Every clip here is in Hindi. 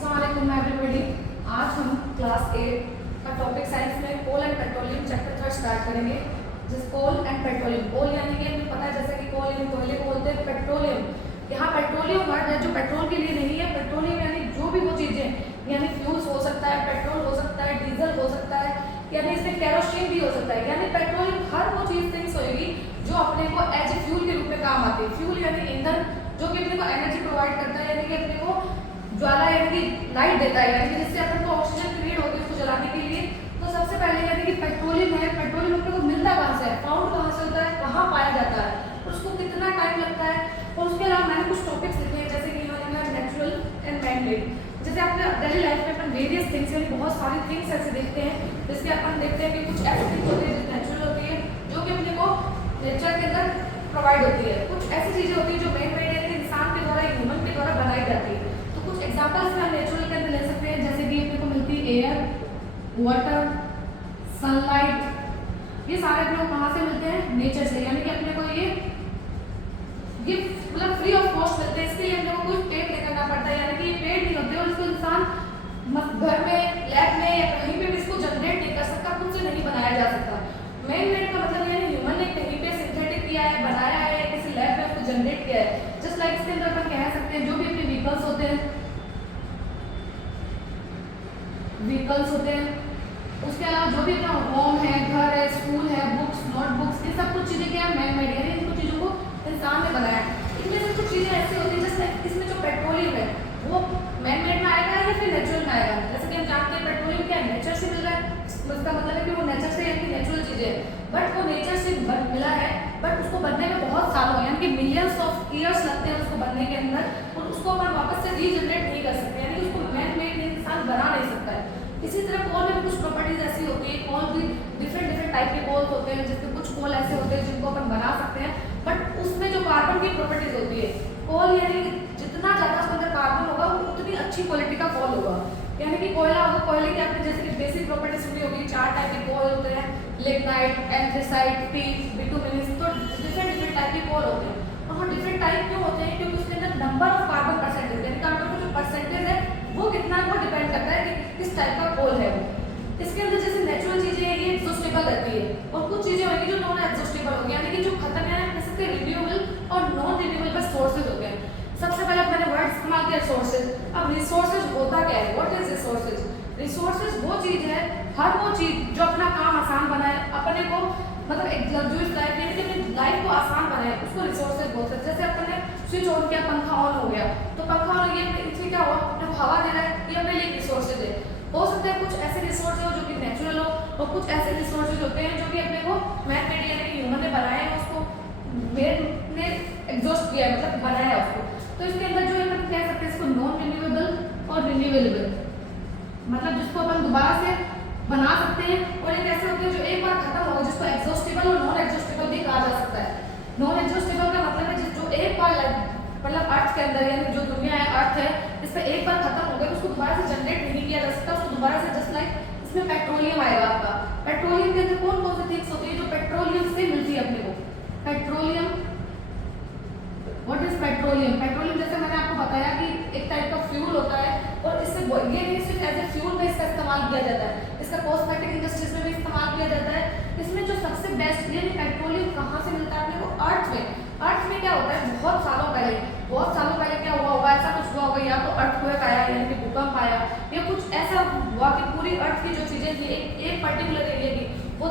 अस्सलाम वालेकुम एवरीबॉडी। आज हम क्लास 8 का टॉपिक साइंस में कोल एंड पेट्रोलियम चैप्टर 3 स्टार्ट करेंगे। जिस कोल एंड पेट्रोलियम, कोल यानी कि हमें पता है जैसे कि कोल यानी कोयले को बोलते हैं, पेट्रोलियम यहाँ पेट्रोलियम वर्ड है जो पेट्रोल के लिए नहीं है। पेट्रोलियम यानी जो भी वो चीज़ें यानी फ्यूल्स हो सकता है, पेट्रोल हो सकता है, डीजल हो सकता है, यानी इसमें केरोसिन भी हो सकता है। यानी पेट्रोलियम हर वो चीज़ थिंग्स होगी जो अपने को एज ए फ्यूल के रूप में काम आती है। फ्यूल यानी ईंधन जो कि अपने को एनर्जी प्रोवाइड करता है, यानी कि अपने को ज्वाला यानी कि लाइट देता है, यानी कि जिससे अपन को ऑक्सीजन क्रिएट होती है उसको जलाने के लिए। तो सबसे पहले यानी कि पेट्रोलियम है, पेट्रोलियम अपने को मिलता कहाँ से है, फाउंड कहाँ से होता है, कहाँ पाया जाता है और उसको कितना टाइम लगता है। और उसके अलावा मैंने कुछ टॉपिक्स लिखे हैं जैसे कि यहाँ लिखा है नेचुरल एंड मैन मेड। जैसे अपने डेली लाइफ में अपन वेरियस थिंग्स यानी बहुत सारी थिंग्स ऐसे देखते हैं, जिसके अपन देखते हैं कि कुछ ऐसी थिंग्स होती है जो नेचुरल होती है, जो कि अपने को नेचर के अंदर प्रोवाइड होती है। कुछ ऐसी चीजें होती है जो मैन मेड यानी इंसान के द्वारा, ह्यूमन के द्वारा बनाई जाती है। तो कुछ एग्जांपल्स में हम नेचुरल के अंदर ले सकते हैं, जैसे कि अपने को मिलती है एयर, वाटर, सनलाइट। ये सारे अपने को कहाँ से मिलते हैं, नेचर से। यानी कि अपने को ये मतलब फ्री ऑफ कॉस्ट मिलते हैं। इसके लिए अपने को कुछ पेड नहीं करना पड़ता है, यानी कि ये पेड नहीं होते और इसको इंसान घर में, लैब में या कहीं पे भी इसको जनरेट नहीं कर सकता, खुद से नहीं बनाया जा सकता। मैन मेड का मतलब यानी ह्यूमन ने कहीं पे सिंथेटिक किया है, बनाया है, किसी लैब में उसको जनरेट किया है। जस्ट लाइक इसके अंदर अपन कह सकते हैं जो भी अपने व्हीकल्स होते हैं, उसके अलावा जो भी अपना होम है, घर है, स्कूल है, बुक्स, नोटबुक्स, ये सब कुछ चीजें क्या है, मैन मेड यानी इन कुछ चीजों को इंसान ने बनाया है। इनमें से कुछ चीजें ऐसी होती है जैसे इसमें जो पेट्रोलियम है वो मैन मेड में आएगा या फिर नेचुरल में आएगा। जैसे कि हम जानते हैं पेट्रोलियम क्या है, नेचर से मिल रहा है, उसका मतलब है कि वो नेचर से यानी नेचुरल चीजें है, बट वो नेचर से मिला है, बट उसको बनने में बहुत सालों यानी कि मिलियंस ऑफ ईयर्स लगते हैं उसको बनने के अंदर, और उसको अपन वापस से रीजनरेट नहीं कर सकते, यानी उसको मैन मेड इंसान बना नहीं सकता है। इसी तरह कोल में कुछ प्रॉपर्टीज ऐसी होती है, कोल भी डिफरेंट टाइप के कोल होते हैं, जिसमें कुछ कोल ऐसे होते हैं जिनको अपन बना सकते हैं, बट उसमें जो कार्बन की प्रॉपर्टीज होती है, कोल यानी जितना ज्यादा उसके अंदर कार्बन होगा वो उतनी अच्छी क्वालिटी का कोल होगा। यानी कि कोयला होगा, कोयले की आपने जैसे कि बेसिक प्रॉपर्टी सुनी होगी, 4 टाइप के कोल होते हैं, लिग्नाइट, एंथ्रेसाइट, पीट, बिटुमिनस। तो डिफरेंट टाइप के कोल होते हैं, और वो डिफरेंट टाइप क्यों होते हैं, क्योंकि उसके अंदर नंबर ऑफ कार्बन परसेंटेज यानी कार्बन का जो परसेंटेज है वो कितना है, वो डिपेंड करता है कि किस टाइप का कोल है वो। इसके अंदर जैसे नेचुरल चीजें हैं ये एग्जॉस्टेबल रहती है, और कुछ चीजें होंगी जो नॉन एग्जॉस्टेबल होगी, यानी कि जो खत्म है, जैसे रिन्यूएबल और नॉन रिन्यूएबल सोर्सेज होते हैं। सबसे पहले मैंने वर्ड इस्तेमाल किया रिसोर्सेज। अब रिसोर्सेज होता क्या है, व्हाट इज रिसोर्सेज? रिसोर्सेज वो चीज है, हर वो चीज जो अपना काम आसान बनाए, अपने को मतलब एक लग्जरियस लाइफ यानी कि अपनी लाइफ को आसान बनाए, उसको रिसोर्सेज बोलते हैं। जैसे अपन ने स्विच ऑन किया, पंखा ऑन हो गया, तो पंखा ऑन हो गया, इसमें क्या हुआ, अपने हवा दे रहा है, ये अपने लिए रिसोर्सेज है। हो सकता है कुछ ऐसे रिसोर्स हो जो कि नेचुरल हो, और कुछ ऐसे रिसोर्सेज होते हैं जो कि अपने को मैन मेड यानी कि ह्यूमन ने बनाए हैं, उसको मेड ने एग्जॉस्ट किया है, मतलब बनाया उसको। तो इसके अंदर जो अपन कह सकते हैं इसको नॉन रिन्यूएबल और रिन्यूएबल, मतलब जिसको अपन दोबारा से बना सकते हैं, और एक ऐसे होते हैं जो एक बार खत्म होगा, जिसको एग्जॉस्टेबल और नॉन एग्जॉस्टेबल भी कहा जा सकता है। नॉन एग्जॉस्टेबल का मतलब है जो एक बार मतलब अर्थ के अंदर यानी जो दुनिया है, अर्थ है, इस पर एक बार खत्म हो गया, उसको दोबारा से जनरेट नहीं किया जा सकता, उसको दोबारा से जस्ट लाइक इसमें पेट्रोलियम आएगा आपका। पेट्रोलियम के अंदर कौन कौन सी थिंग्स होती है जो पेट्रोलियम से मिलती है अपने को? Petroleum, what is petroleum? Petroleum जैसे मैंने आपको बताया कि एक टाइप का फ्यूल होता है, और इससे ये नहीं सिर्फ एज ए फ्यूल में इसका इस्तेमाल किया जाता है, इसका कॉस्मेटिक इंडस्ट्रीज में भी इस्तेमाल किया जाता है। इसमें जो सबसे बेस्ट यानी पेट्रोलियम कहाँ से मिलता है अपने को? अर्थ में। अर्थ में क्या होता है, बहुत सालों पहले क्या हुआ होगा, ऐसा कुछ हुआ होगा, या तो अर्थक्वेक आया यानी कि भूकंप आया, या कुछ ऐसा हुआ कि पूरी अर्थ की जो चीजें थी एक पर्टिकुलर एरिया की वो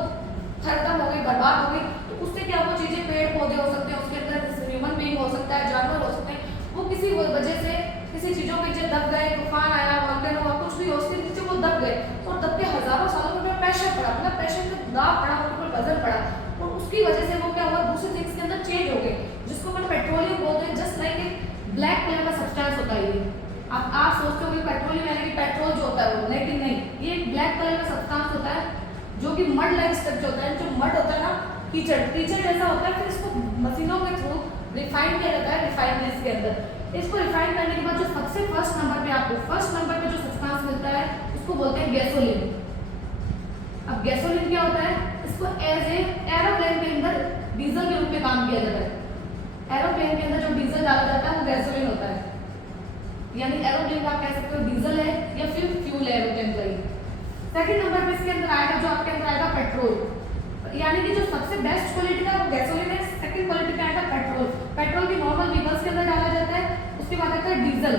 खत्म हो गई, बर्बाद हो गई। तो उससे क्या वो चीजें, पेड़ पौधे हो सकते हैं, उसके अंदर ह्यूमन बीइंग हो सकता है, जानवर हो सकते हैं, वो किसी वजह से किसी चीजों के नीचे दब गए, तूफान आया, वॉल्केनो हुआ, कुछ भी हो, उसके नीचे वो दब गए, और दब के हजारों सालों में प्रेशर पड़ा, मतलब प्रेशर में दाब पड़ा, उनके ऊपर वजन पड़ा, और उसकी वजह से वो क्या हुआ, दूसरे थिंग्स के अंदर चेंज हो गए, जिसको अपन पेट्रोलियम बोलते हैं। जस्ट लाइक एक ब्लैक कलर का सब्सटेंस होता है ये। अब आप सोचते हो कि पेट्रोलियम यानी कि पेट्रोल जो होता है वो, लेकिन नहीं, ये एक ब्लैक कलर का सब्सटेंस होता है जो कि मड लाइक स्ट्रक्चर होता है। जो मड होता है ना, कीचड़ जैसा होता है, फिर इसको मशीनों के थ्रू रिफाइन किया जाता है रिफाइनरीज के अंदर। इसको रिफाइन करने के बाद जो सबसे फर्स्ट नंबर पे आपको फर्स्ट नंबर पे जो सब्सटेंस मिलता है उसको बोलते हैं गैसोलीन। अब गैसोलीन क्या होता है, इसको एज ए एरोप्लेन के अंदर डीजल के रूप में काम किया जाता है। एरोप्लेन के अंदर जो डीजल डाला जाता है वो गैसोलीन होता है। यानी एरोप्लेन का आप कह सकते हो डीजल है या फिर फ्यूल है एरोप्लेन का ही। सेकंड नंबर पे इसके अंदर आएगा, जो आपके अंदर आएगा पेट्रोल, यानी कि जो सबसे बेस्ट क्वालिटी का वो गैसोलीन है। सेकंड क्वालिटी पे आएगा पेट्रोल, पेट्रोल भी नॉर्मल व्हीकल्स के अंदर डाला जाता है। उसके बाद आता है डीजल,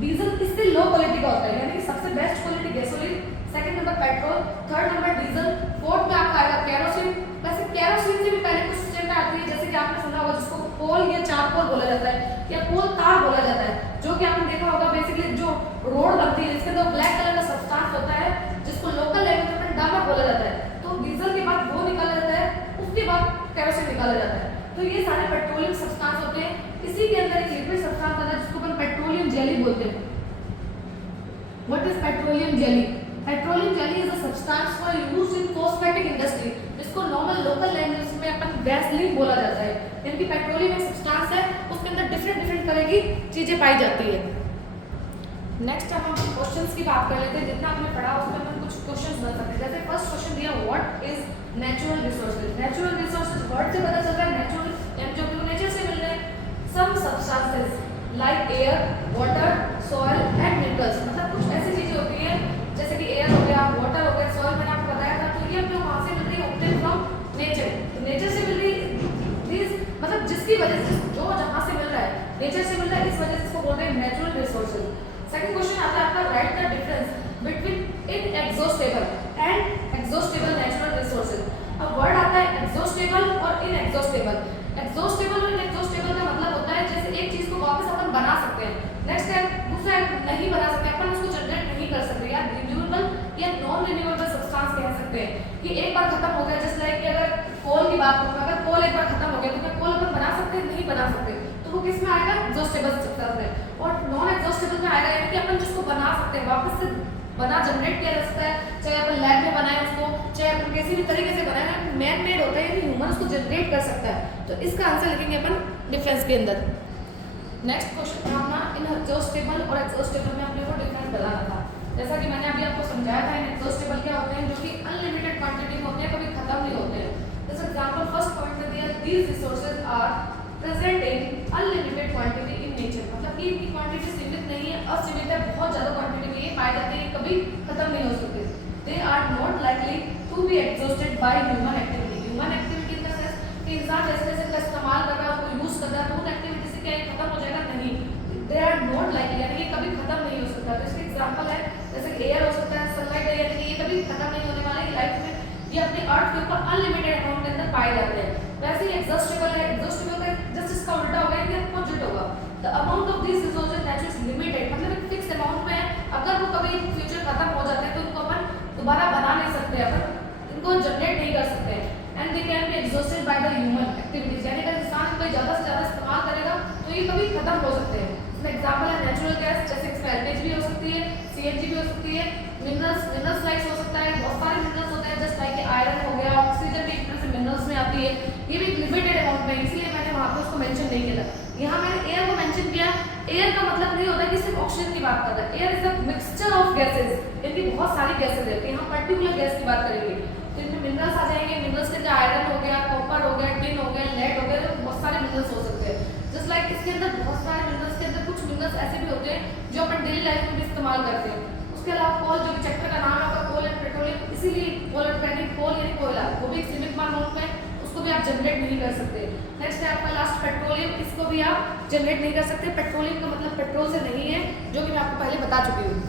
डीजल किससे लो क्वालिटी का होता है, यानी कि सबसे best quality gasoline, second number petrol, third number diesel, fourth में आपका आएगा केरोसिन। वैसे केरोसिन से भी पहले कुछ स्टेटमेंट आती है, जैसे कि आपने सुना होगा जिसको कोल या चारकोल बोला जाता है या कोल तार बोला जाता है, जो कि आपने देखा होगा बेसिकली जो रोड बनती है इसके अंदर ब्लैक कलर का सब्सटेंस होता है जिसको लोकल लैंग्वेज में डामर बोला जाता है। तो डीजल के बाद वो निकाला जाता है, उसके बाद केरोसिन निकाला जाता है। तो ये सारे पेट्रोलियम सब्सटेंस होते हैं। इसी के अंदर एक लिक्विड सब्सटेंस आता है जिसको अपन पेट्रोलियम जेली बोलते हैं। What is petroleum jelly? Petroleum jelly is a substance for used in cosmetic industry, जिसको नॉर्मल लोकल लैंग्वेज में अपन वैसलीन बोला जाता है। यानी कि पेट्रोलियम एक सब्सटेंस है, उसके अंदर डिफरेंट तरह की चीजें पाई जाती है। नेक्स्ट अब हम क्वेश्चंस की बात कर लेते हैं। जितना आपने पढ़ा उसमें अपन कुछ क्वेश्चंस बन सकते हैं। जैसे फर्स्ट क्वेश्चन दिया, what is natural resources? Natural resources word से पता चल रहा है, नेचुरल यानी जो अपने नेचर से मिल रहे हैं। Some substances like air, water, soil and minerals, मतलब कुछ ऐसी चीजें होती हैं जैसे कि एयर हो गया, वाटर हो गया, सॉइल मैंने आपको बताया था। तो ये अपने कहां से मिल रही है? ऑब्टेन फ्रॉम नेचर, नेचर से मिल रही है। मतलब जिसकी वजह से, जो जहां से मिल रहा है नेचर से मिल रहा है, इस वजह से इसको बोलते हैं नेचुरल रिसोर्सेज। सेकंड क्वेश्चन आता है आपका, right the difference between inexhaustible and exhaustible natural resources. अब वर्ड आता है एग्जॉस्टेबल और इनएग्जॉस्टेबल। एग्जॉस्टेबल और इनएग्जॉस्टेबल का मतलब होता है जैसे एक चीज को वापस अपन बना सकते हैं, नेक्स्ट टाइम दूसरा नहीं बना सकते, अपन उसको जनरेट नहीं कर सकते, या रिन्यूएबल या नॉन रिन्यूएबल सब्सटेंस कह सकते हैं कि एक बार खत्म हो गया। जैसे लाइक अगर कोल की बात करूं, अगर कोल एक बार खत्म हो गया तो क्या कोल अपन बना सकते हैं? नहीं बना सकते। तो वो किस में आएगा? एग्जॉस्टेबल सब्सटेंस में। और नॉन एग्जॉस्टेबल में आएगा यानी कि अपन जिसको बना सकते हैं, वापस से बना जनरेट किया जा सकता है, चाहे अपन लैब में बनाए उसको, चाहे अपन किसी भी तरीके से बनाए, मैन मेड होता है यानी ह्यूमन उसको जनरेट कर सकता है। तो इसका आंसर लिखेंगे अपन डिफरेंस के अंदर। नेक्स्ट क्वेश्चन था अपना, इनएग्जॉस्टेबल और एग्जॉस्टेबल में अपने को डिफरेंस बताना था। जैसा कि मैंने अभी आपको समझाया था, इनएग्जॉस्टेबल क्या होते हैं? जो कि अनलिमिटेड क्वांटिटी में होते हैं, कभी खत्म नहीं होते हैं। जैसे एग्जांपल फर्स्ट पॉइंट में दिया, these resources are present in unlimited quantity in nature, मतलब कि इनकी क्वांटिटी सीमित नहीं है, असीमित है, बहुत ज्यादा क्वांटिटी में ये पाए जाते हैं, कभी खत्म नहीं हो सकते। They are not likely to be exhausted by human activity. Human activity in the sense कि इंसान जैसे जैसे इसका इस्तेमाल कर रहा है, उसको यूज कर रहा है, तो उन एक्टिविटी से क्या ये खत्म हो जाएगा? नहीं। दे आर नॉट लाइकली यानी कि कभी खत्म नहीं हो सकता। तो इसके एग्जांपल है जैसे एयर हो सकता है, सनलाइट है, यानी कि ये कभी खत्म नहीं होने वाला है लाइफ में, ये अपने अर्थ के ऊपर अनलिमिटेड अमाउंट के अंदर पाए जाते हैं। वैसे ही एग्जॉस्टेबल है, एग्जॉस्टेबल का जस्ट इसका उल्टा होगा, ये अपोजिट होगा। The amount of this resources naturally is limited, मतलब एक फिक्स अमाउंट में है, अगर वो कभी फ्यूचर खत्म हो जाते हैं तो उनको अपन दोबारा बना नहीं सकते, अपन इनको जनरेट नहीं कर सकते। And they can be exhausted by the human activities, यानी अगर इंसान कोई ज्यादा से ज्यादा इस्तेमाल करेगा तो ये कभी खत्म हो सकते हैं। इसमें एग्जांपल है नेचुरल गैस, जैसे इसमें एलपीजी भी हो सकती है, सीएनजी भी हो सकती है, मिनरल्स लाइक्स हो सकता है, बहुत सारे मिनरल्स होते हैं जस्ट लाइक आयरन हो गया, ऑक्सीजन भी एक तरह से मिनरल्स में आती है, ये भी लिमिटेड अमाउंट में, इसलिए मैंने वहां पे उसको मेंशन नहीं किया। यहाँ मैंने एयर को मेंशन किया। एयर का मतलब नहीं होता कि सिर्फ ऑक्सीजन की बात कर रहा है, air is a mixture of gases, यानी बहुत सारी गैसेज रहती हैं। हम पर्टिकुलर गैस की बात करेंगे तो इनमें मिनरल्स आ जाएंगे, मिनरल्स के अंदर आयरन हो गया, कॉपर हो गया, टिन हो गया, लेड हो गया, तो बहुत सारे मिनरल्स हो सकते हैं। जस्ट लाइक इसके अंदर बहुत सारे मिनरल्स के अंदर कुछ मिनरल्स ऐसे भी होते हैं जो अपन डेली लाइफ में भी इस्तेमाल करते हैं। उसके अलावा कोल, जो कि चैप्टर का नाम है आपका कोल एंड पेट्रोलियम, इसीलिए कोल एंड पेट्रोलियम, कोल यानी कोयला, वो भी एक सीमित अमाउंट में, उसको भी आप जनरेट नहीं कर सकते। नेक्स्ट है आपका लास्ट पेट्रोलियम, इसको भी आप जनरेट नहीं कर सकते। पेट्रोलियम का मतलब पेट्रोल से नहीं है, जो कि मैं आपको पहले बता चुकी हूँ।